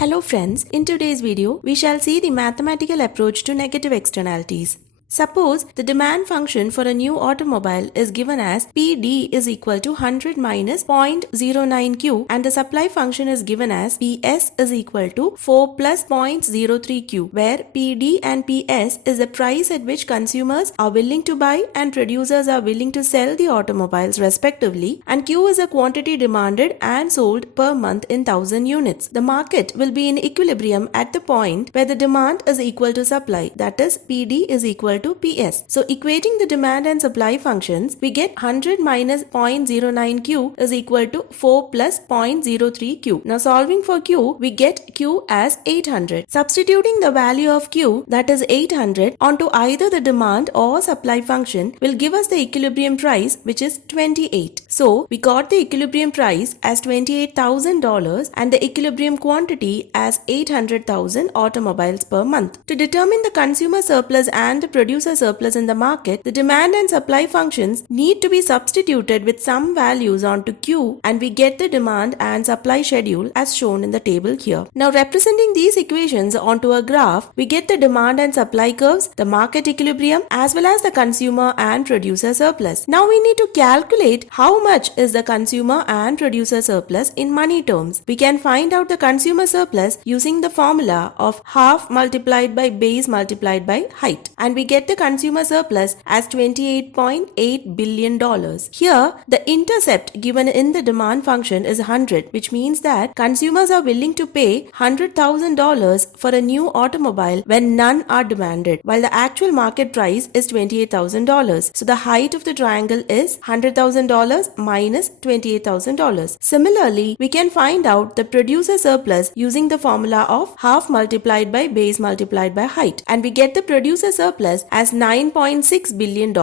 Hello friends, in today's video, we shall see the mathematical approach to negative externalities. Suppose the demand function for a new automobile is given as PD is equal to 100 minus 0.09Q and the supply function is given as PS is equal to 4 plus 0.03Q, where PD and PS is the price at which consumers are willing to buy and producers are willing to sell the automobiles respectively, and Q is a quantity demanded and sold per month in 1000 units. The market will be in equilibrium at the point where the demand is equal to supply, that is PD is equal to PS. So equating the demand and supply functions, we get 100 minus 0.09Q is equal to 4 plus 0.03Q. Now solving for Q, we get Q as 800. Substituting the value of Q, that is 800, onto either the demand or supply function will give us the equilibrium price, which is 28. So we got the equilibrium price as $28,000 and the equilibrium quantity as 800,000 automobiles per month. To determine the consumer surplus and the producer surplus in the market, the demand and supply functions need to be substituted with some values onto Q and we get the demand and supply schedule as shown in the table here. Now representing these equations onto a graph, we get the demand and supply curves, the market equilibrium as well as the consumer and producer surplus. Now we need to calculate how much is the consumer and producer surplus in money terms. We can find out the consumer surplus using the formula of half multiplied by base multiplied by height, and we get the consumer surplus as $28.8 billion. Here, the intercept given in the demand function is 100, which means that consumers are willing to pay $100,000 for a new automobile when none are demanded, while the actual market price is $28,000. So the height of the triangle is $100,000 minus $28,000. Similarly, we can find out the producer surplus using the formula of half multiplied by base multiplied by height, and we get the producer surplus as $9.6 billion.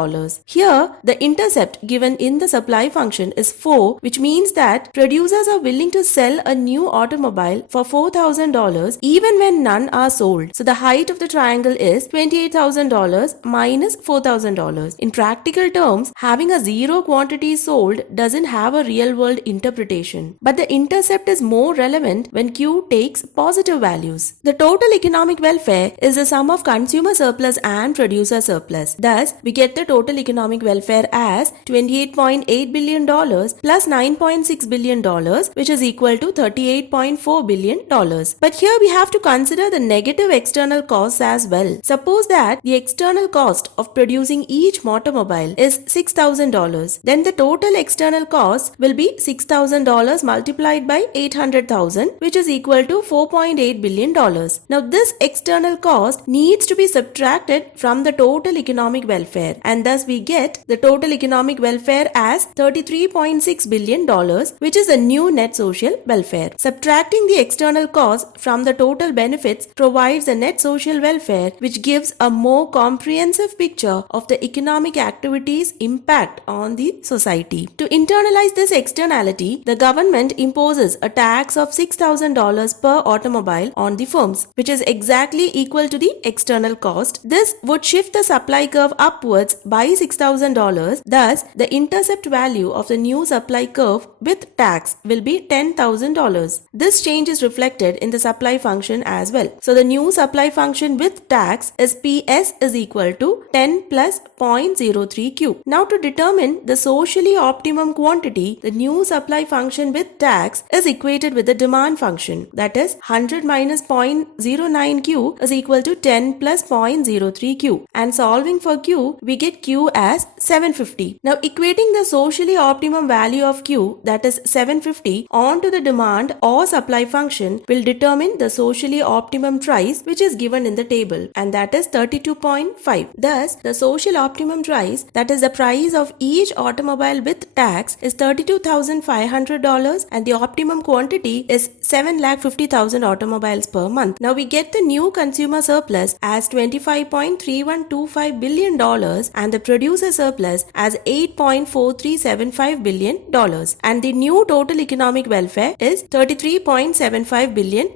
Here, the intercept given in the supply function is 4, which means that producers are willing to sell a new automobile for $4,000 even when none are sold. So the height of the triangle is $28,000 minus $4,000. In practical terms, having a zero quantity sold doesn't have a real-world interpretation, but the intercept is more relevant when Q takes positive values. The total economic welfare is the sum of consumer surplus and producer surplus. Thus, we get the total economic welfare as $28.8 billion plus $9.6 billion, which is equal to $38.4 billion. But here we have to consider the negative external costs as well. Suppose that the external cost of producing each automobile is $6,000. Then the total external cost will be $6,000 multiplied by 800,000, which is equal to $4.8 billion. Now this external cost needs to be subtracted from the total economic welfare, and thus we get the total economic welfare as $33.6 billion, which is the new net social welfare. Subtracting the external cost from the total benefits provides a net social welfare, which gives a more comprehensive picture of the economic activities' impact on the society. To internalize this externality, the government imposes a tax of $6,000 per automobile on the firms, which is exactly equal to the external cost. This would shift the supply curve upwards by $6,000. Thus, the intercept value of the new supply curve with tax will be $10,000. This change is reflected in the supply function as well. So the new supply function with tax is PS is equal to 10 plus 0.03Q. Now to determine the socially optimum quantity, the new supply function with tax is equated with the demand function, that is 100 minus 0.09Q is equal to 10 plus 0.03Q, and solving for Q, we get Q as 750. Now equating the socially optimum value of Q, that is 750, onto the demand or supply function will determine the socially optimum price, which is given in the table, and that is 32.5. Thus, the social optimum price, that is the price of each automobile with tax, is $32,500 and the optimum quantity is 7,50,000 automobiles per month. Now we get the new consumer surplus as $25.31 $8.3125 billion and the producer surplus as $8.4375 billion. And the new total economic welfare is $33.75 billion.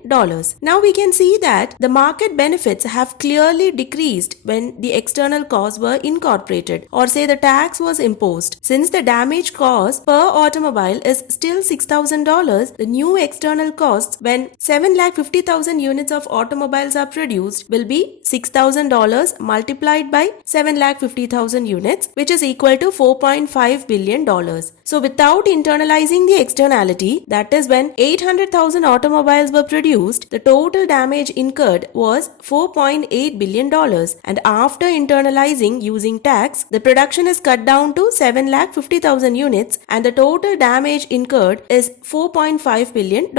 Now we can see that the market benefits have clearly decreased when the external costs were incorporated, or say the tax was imposed. Since the damage cost per automobile is still $6,000, the new external costs when 750,000 units of automobiles are produced will be $6,000 multiplied by 750,000 units, which is equal to $4.5 billion. So without internalizing the externality, that is when 800,000 automobiles were produced, the total damage incurred was $4.8 billion, and after internalizing using tax, the production is cut down to 750,000 units and the total damage incurred is $4.5 billion.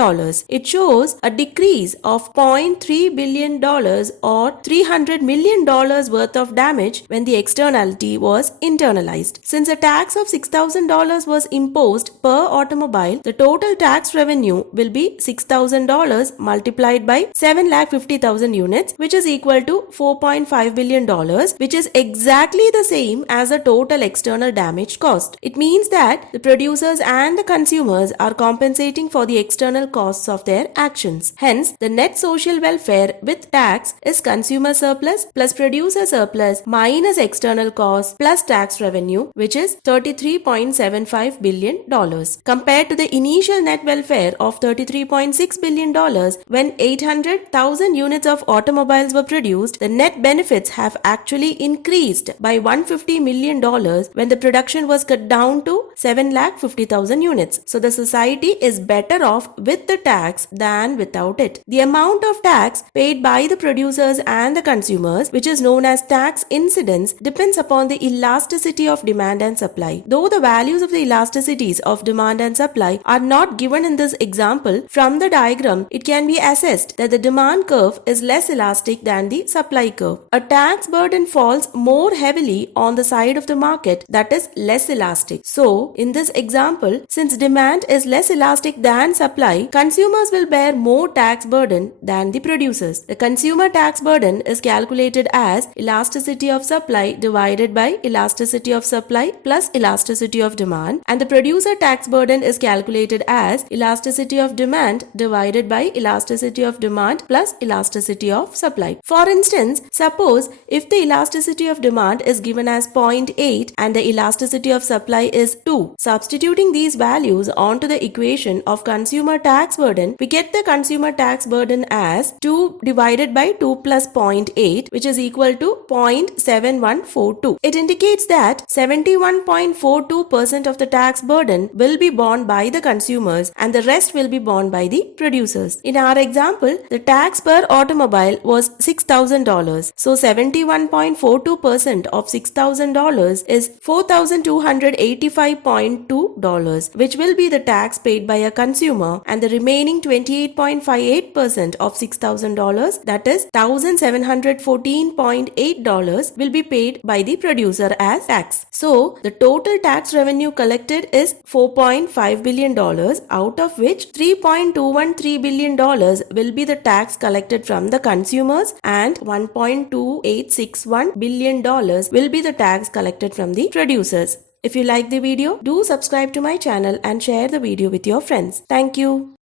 It shows a decrease of $0.3 billion or $300 million worth of damage when the externality was internalized. Since a tax of $6,000 was imposed per automobile, the total tax revenue will be $6,000 multiplied by 750,000 units, which is equal to $4.5 billion, which is exactly the same as the total external damage cost. It means that the producers and the consumers are compensating for the external costs of their actions. Hence, the net social welfare with tax is consumer surplus plus producer surplus minus external costs plus tax revenue, which is $33.75 billion, compared to the initial net welfare of $33.6 billion when 800,000 units of automobiles were produced. The net benefits have actually increased by $150 million when the production was cut down to 750,000 units. So the society is better off with the tax than without it. The amount of tax paid by the producers and the consumers, which is known as tax incidence, depends upon the elasticity of demand and supply. Though the values of the elasticities of demand and supply are not given in this example, from the diagram it can be assessed that the demand curve is less elastic than the supply curve. A tax burden falls more heavily on the side of the market that is less elastic. So, in this example, since demand is less elastic than supply, consumers will bear more tax burden than the producers. The consumer tax burden is calculated as elasticity of supply divided by elasticity of supply plus elasticity of demand, and the producer tax burden is calculated as elasticity of demand divided by elasticity of demand plus elasticity of supply. For instance, suppose if the elasticity of demand is given as 0.8 and the elasticity of supply is 2. Substituting these values onto the equation of consumer tax burden, we get the consumer tax burden as 2 divided by 2 plus 0.8, which is equal to 0.7142. It indicates that 71.42% of the tax burden will be borne by the consumers and the rest will be borne by the producers. In our example, the tax per automobile was $6,000. So 71.42% of $6,000 is $4,285.2, which will be the tax paid by a consumer, and the remaining 28.58% of $6,000, that is $1,714.8, will be paid by the producer as tax. So the total tax revenue collected is $4.5 billion, out of which $3.213 billion will be the tax collected from the consumers and $1.2861 billion will be the tax collected from the producers. If you like the video, do subscribe to my channel and share the video with your friends. Thank you.